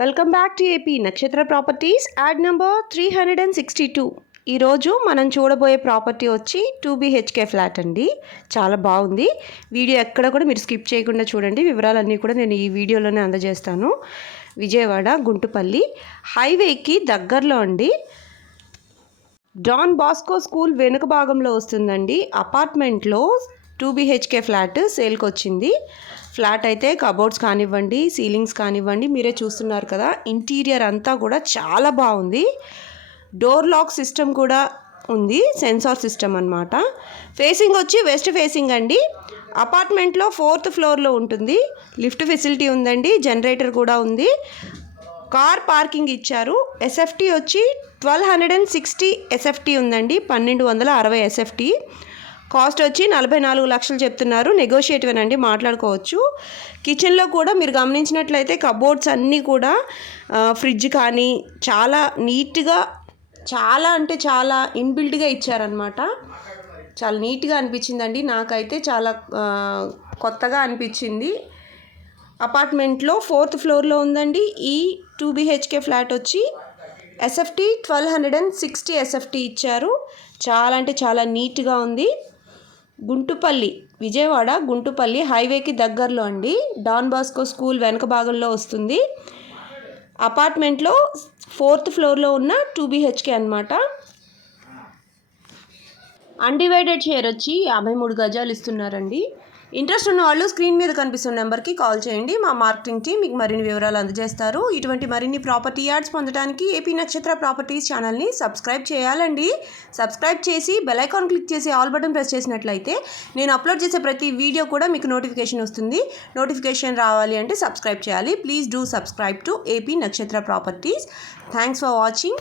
Welcome back to AP నక్షత్ర properties add number 362. ఈరోజు మనం చూడబోయే ప్రాపర్టీ వచ్చి 2 BHK ఫ్లాట్ అండి. చాలా బాగుంది. వీడియో ఎక్కడ కూడా మీరు స్కిప్ చేయకుండా చూడండి. వివరాలన్నీ కూడా నేను ఈ వీడియోలోనే అందజేస్తాను. విజయవాడ గుంటుపల్లి హైవేకి దగ్గరలో అండి. డాన్ బాస్కో స్కూల్ వెనుక భాగంలో వస్తుందండి. అపార్ట్మెంట్లో 2 BHK ఫ్లాట్ సేల్కి వచ్చింది. ఫ్లాట్ అయితే కబోర్డ్స్ కానివ్వండి, సీలింగ్స్ కానివ్వండి, మీరే చూస్తున్నారు కదా. ఇంటీరియర్ అంతా కూడా చాలా బాగుంది. డోర్ లాక్ సిస్టమ్ కూడా ఉంది, సెన్సార్ సిస్టమ్ అన్నమాట. ఫేసింగ్ వచ్చి వెస్ట్ ఫేసింగ్ అండి. అపార్ట్మెంట్లో 4th ఫ్లోర్లో ఉంటుంది. లిఫ్ట్ ఫెసిలిటీ ఉందండి, జనరేటర్ కూడా ఉంది. కార్ పార్కింగ్ ఇచ్చారు. ఎస్ఎఫ్టీ వచ్చి 1260 ఎస్ఎఫ్టీ ఉందండి, 1260 ఎస్ఎఫ్టీ. కాస్ట్ వచ్చి 44 లక్షలు చెప్తున్నారు. నెగోషియేటివ్ అండి, మాట్లాడుకోవచ్చు. కిచెన్లో కూడా మీరు గమనించినట్లయితే కబోర్డ్స్ అన్నీ కూడా ఫ్రిడ్జ్ కానీ చాలా నీట్గా, చాలా అంటే చాలా ఇన్బిల్ట్గా ఇచ్చారనమాట. చాలా నీట్గా అనిపించిందండి. నాకైతే చాలా కొత్తగా అనిపించింది. అపార్ట్మెంట్లో 4th ఫ్లోర్లో ఉందండి. ఈ 2 BHK ఫ్లాట్ వచ్చి ఎస్ఎఫ్టీ 1260 ఎస్ఎఫ్టీ ఇచ్చారు. చాలా అంటే చాలా నీట్గా ఉంది. గుంటుపల్లి, విజయవాడ గుంటుపల్లి హైవేకి దగ్గరలో అండి. డాన్ బాస్కో స్కూల్ వెనక భాగంలో వస్తుంది. అపార్ట్మెంట్లో 4th ఫ్లోర్లో ఉన్న 2 BHK అనమాట. అన్డివైడెడ్ షేర్ వచ్చి 53 గజాలు ఇస్తున్నారండి. ఇంట్రెస్ట్ ఉన్న వాళ్ళు స్క్రీన్ మీద కనిపిస్తున్న నెంబర్కి కాల్ చేయండి. మా మార్కెటింగ్ టీం మీకు మరిన్ని వివరాలు అందజేస్తారు. ఇటువంటి మరిన్ని ప్రాపర్టీ యాడ్స్ పొందడానికి ఏపీ నక్షత్ర ప్రాపర్టీస్ ఛానల్ని సబ్స్క్రైబ్ చేయాలండి. సబ్స్క్రైబ్ చేసి బెల్ ఐకాన్ క్లిక్ చేసి ఆల్ బటన్ ప్రెస్ చేసినట్లయితే నేను అప్లోడ్ చేసే ప్రతి వీడియో కూడా మీకు నోటిఫికేషన్ వస్తుంది. నోటిఫికేషన్ రావాలి అంటే సబ్స్క్రైబ్ చేయాలి. Please do subscribe to AP నక్షత్ర ప్రాపర్టీస్. Thanks for watching.